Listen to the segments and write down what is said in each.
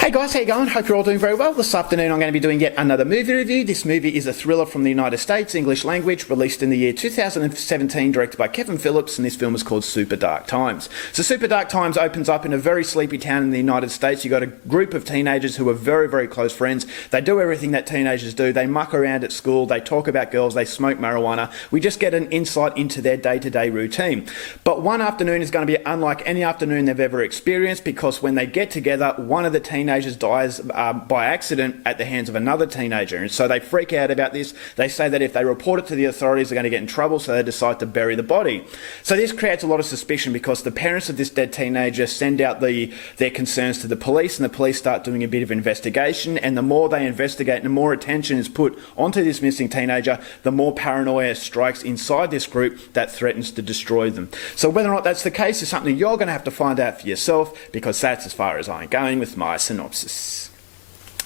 Hey guys, how you going? Hope you're all doing very well. This afternoon I'm going to be doing yet another movie review. This movie is a thriller from the United States, English language, released in the year 2017, directed by Kevin Phillips, and this film is called Super Dark Times. So Super Dark Times opens up in a very sleepy town in the United States. You've got a group of teenagers who are very, very close friends. They do everything that teenagers do. They muck around at school, they talk about girls, they smoke marijuana. We just get an insight into their day-to-day routine. But one afternoon is going to be unlike any afternoon they've ever experienced, because when they get together, one of the teenagers dies by accident at the hands of another teenager, and so they freak out about this. They say that if they report it to the authorities, they're going to get in trouble, so they decide to bury the body. So this creates a lot of suspicion, because the parents of this dead teenager send out their concerns to the police, and the police start doing a bit of investigation, and the more they investigate and the more attention is put onto this missing teenager, the more paranoia strikes inside this group that threatens to destroy them. So whether or not that's the case is something you're going to have to find out for yourself, because that's as far as I'm going with my synopsis.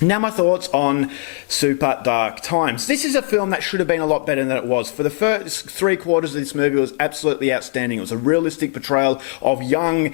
Now my thoughts on Super Dark Times. This is a film that should have been a lot better than it was. For the first 3/4 of this movie, it was absolutely outstanding. It was a realistic portrayal of young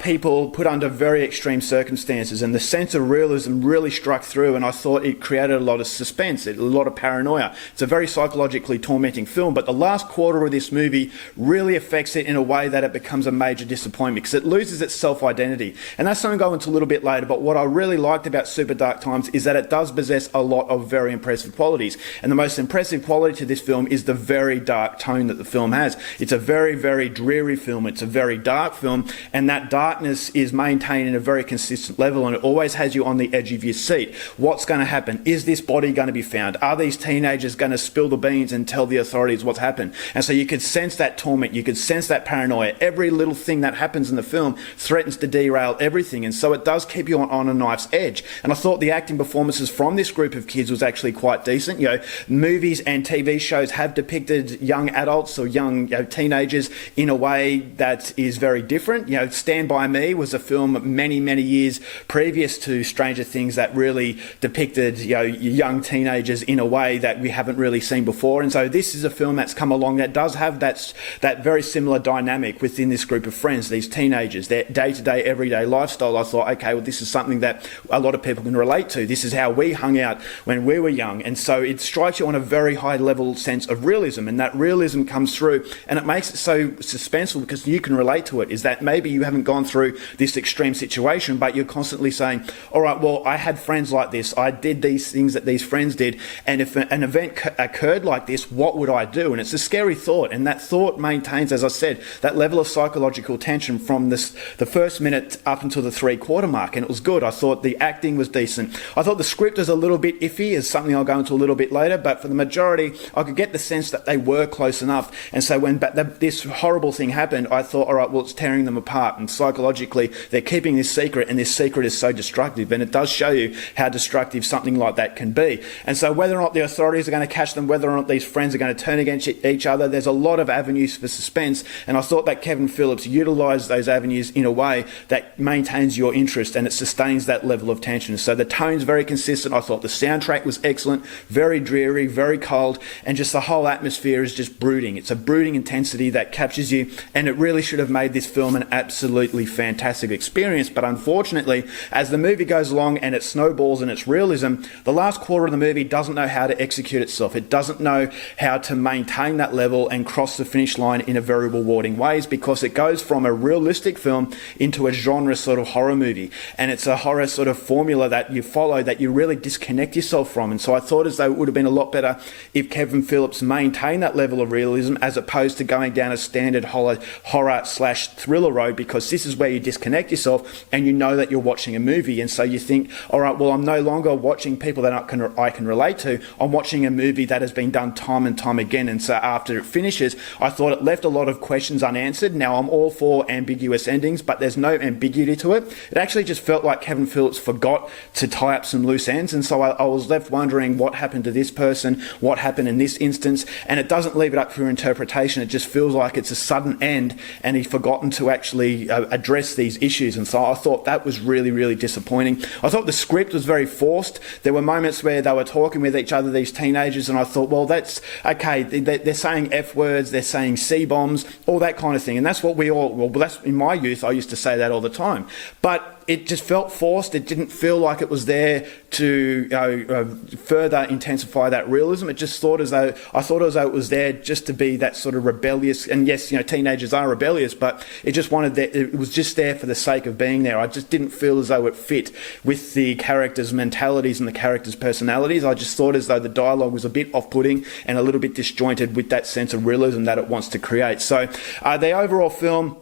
people put under very extreme circumstances, and the sense of realism really struck through, and I thought it created a lot of suspense, a lot of paranoia. It's a very psychologically tormenting film, but the last quarter of this movie really affects it in a way that it becomes a major disappointment, because it loses its self-identity. And that's something I'll go into a little bit later, but what I really liked about Super Dark Times is that it does possess a lot of very impressive qualities. And the most impressive quality to this film is the very dark tone that the film has. It's a very, very dreary film. It's a very dark film, and that darkness is maintained in a very consistent level, and it always has you on the edge of your seat. What's going to happen? Is this body going to be found? Are these teenagers going to spill the beans and tell the authorities what's happened? And so you could sense that torment. You could sense that paranoia. Every little thing that happens in the film threatens to derail everything, and so it does keep you on a knife's edge. And I thought the acting performances from this group of kids was actually quite decent. Movies and TV shows have depicted young adults or young teenagers in a way that is very different. Stand By Me was a film many, many years previous to Stranger Things that really depicted young teenagers in a way that we haven't really seen before. And so this is a film that's come along that does have that very similar dynamic within this group of friends, these teenagers, their day-to-day, everyday lifestyle. I thought, okay, well, this is something that a lot of people can relate to. This is how we hung out when we were young, and so it strikes you on a very high level sense of realism, and that realism comes through, and it makes it so suspenseful because you can relate to it. Is that maybe you haven't gone through this extreme situation, but you're constantly saying, all right, well, I had friends like this, I did these things that these friends did, and if an event occurred like this, what would I do? And it's a scary thought, and that thought maintains, as I said, that level of psychological tension from the first minute up until the 3/4 mark, and it was good. I thought the acting was decent. I thought the script is a little bit iffy, is something I'll go into a little bit later, but for the majority, I could get the sense that they were close enough. And so when this horrible thing happened, I thought, all right, well, it's tearing them apart. And psychologically, they're keeping this secret, and this secret is so destructive. And it does show you how destructive something like that can be. And so whether or not the authorities are going to catch them, whether or not these friends are going to turn against each other, there's a lot of avenues for suspense. And I thought that Kevin Phillips utilised those avenues in a way that maintains your interest, and it sustains that level of tension. So the tone's very consistent. I thought the soundtrack was excellent, very dreary, very cold, and just the whole atmosphere is just brooding. It's a brooding intensity that captures you, and it really should have made this film an absolutely fantastic experience. But unfortunately, as the movie goes along and it snowballs in its realism, the last quarter of the movie doesn't know how to execute itself. It doesn't know how to maintain that level and cross the finish line in a very rewarding ways, because it goes from a realistic film into a genre sort of horror movie, and it's a horror sort of formula that you follow that you really disconnect yourself from. And so I thought as though it would have been a lot better if Kevin Phillips maintained that level of realism, as opposed to going down a standard horror/thriller road, because this is where you disconnect yourself and you know that you're watching a movie, and so you think, all right, well, I'm no longer watching people that I can relate to. I'm watching a movie that has been done time and time again. And so after it finishes, I thought it left a lot of questions unanswered. Now, I'm all for ambiguous endings, but there's no ambiguity to it. It actually just felt like Kevin Phillips forgot to tie up some loose ends, and so I was left wondering what happened to this person, what happened in this instance, and it doesn't leave it up for interpretation. It just feels like it's a sudden end, and he's forgotten to actually address these issues, and so I thought that was really, really disappointing. I thought the script was very forced. There were moments where they were talking with each other, these teenagers, and I thought, well, that's okay, they're saying F words, they're saying C-bombs, all that kind of thing, and that's what we all, well, that's in my youth, I used to say that all the time. But it just felt forced. It didn't feel like it was there to further intensify that realism. It just thought as though it was there just to be that sort of rebellious. And yes, teenagers are rebellious, but it just wanted that. It was just there for the sake of being there. I just didn't feel as though it fit with the characters' mentalities and the characters' personalities. I just thought as though the dialogue was a bit off-putting and a little bit disjointed with that sense of realism that it wants to create. So the overall film,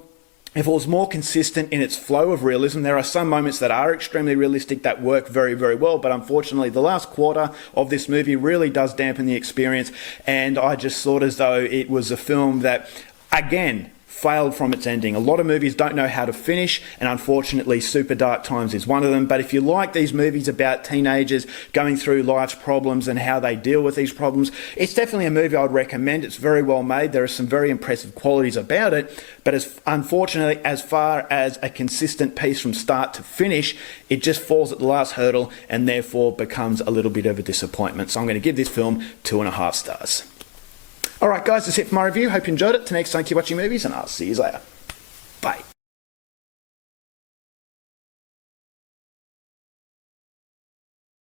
if it was more consistent in its flow of realism, there are some moments that are extremely realistic that work very, very well, but unfortunately the last quarter of this movie really does dampen the experience, and I just thought as though it was a film that, again, failed from its ending. A lot of movies don't know how to finish, and unfortunately Super Dark Times is one of them. But if you like these movies about teenagers going through life's problems and how they deal with these problems, it's definitely a movie I'd recommend. It's very well made. There are some very impressive qualities about it, but unfortunately, as far as a consistent piece from start to finish, it just falls at the last hurdle and therefore becomes a little bit of a disappointment. So I'm going to give this film 2.5 stars. Alright guys, that's it for my review. Hope you enjoyed it. Till next time, keep watching movies, and I'll see you later.